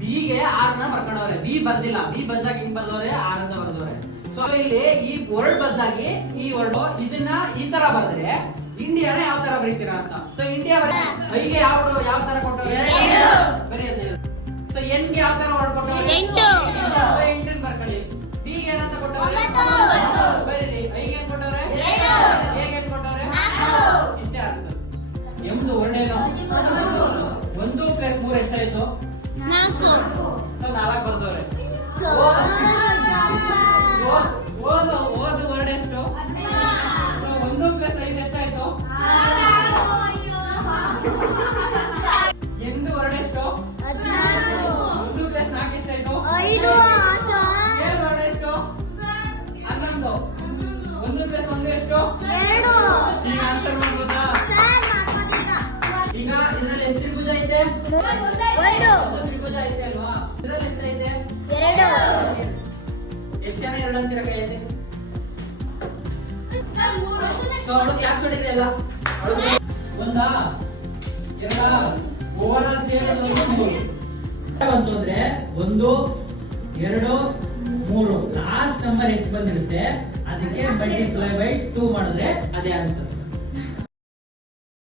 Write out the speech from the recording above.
B ಗೆ R ನ ಬರ್ಕೊಂಡವ್ರೆ. B ಬರ್ದಿಲ್ಲ. B ಬಂದಾಗ ಹಿಂಗ್ ಬರ್ದವ್ರೆ, ಆರ್ ಅಂತ ಬರ್ದವ್ರೆ. ಸೊ ಇಲ್ಲಿ ಈ ವರ್ಡ್ ಬದಲಾಗಿ ಈ ವರ್ಡ್ ಇದನ್ನ ಈ ತರ ಬರೆದ್ರೆ ಇಂಡಿಯಾನ ಯಾವ ತರ ಬರೀತೀರಾ ಅಂತ. ಸೊ ಇಂಡಿಯಾ ಐಗೆ ಯಾವ ತರ ಕೊಟ್ಟವ್ರೆ? ಬರೀ ಸೊ ಎನ್ ಗೆ ಯಾವ ತರ ವರ್ಡ್ ಕೊಟ್ಟವ್ರೆ? 8 ಬರ್ಕೊಳ್ಳಿ. ಡಿ ಗೆ ಏನಂತ ಕೊಟ್ಟವ್ರೆ? ಬರೀರಿ. ಐಗೆ ಏನ್ ಕೊಟ್ಟವ್ರೆ? 2. ಎ ಗೆ ಏನ್ ಕೊಟ್ಟವ್ರೆ? 4. ಇಷ್ಟೇ ಆನ್ಸರ್. ಎಂಬುದು ವರ್ಡ್ ಏನು? 1 + 3 ಎಷ್ಟಾಯ್ತು? 4. ಸೊ 4 ಬರ್ದವ್ರೆ. ಓದು ವರ್ಡ್ ಎಷ್ಟು? ಸೊ 1 + 5 ಎಷ್ಟಾಯ್ತು? ಎಂದು ವರ್ಡ್ ಎಷ್ಟು? 1 + 4 ಎಷ್ಟಾಯ್ತು? 5. ಏಳು ವರ್ಡ್ ಎಷ್ಟು? 11. 1 + 1 ಎಷ್ಟು? 2. ಈಗ ಆನ್ಸರ್ ಮಾಡ್ಬೋದಾ? ಈಗ ಇದರಲ್ಲಿ ಎಷ್ಟು ತ್ರಿಭುಜ ಐತೆ? 1. ತ್ರಿಭುಜ ಐತೆ ಅಲ್ವಾ? ಇದರಲ್ಲಿ ಎಷ್ಟೈತೆ? 2. ಎಷ್ಟು ಜನ 2 ಅಂತೀರ ಕೈ ಐತೆ? ಸೊ ಅವಳಿಗೆ ಯಾಕೆ ನೋಡಿದ್ರಿ ಎಲ್ಲ? ಒಂದಾ ಎರಡ ಓವರ್ ಆಲ್ ಸೇರಿದ್ರೆ 3 ಬಂತು ಅಂದ್ರೆ 1 2 3 ಲಾಸ್ಟ್ ನಂಬರ್ ಎಷ್ಟು ಬಂದಿರುತ್ತೆ ಅದಕ್ಕೆ ಮಲ್ಟಿಪ್ಲೈ ಬೈ 2 ಮಾಡಿದ್ರೆ ಅದೇ ಆನ್ಸರ್.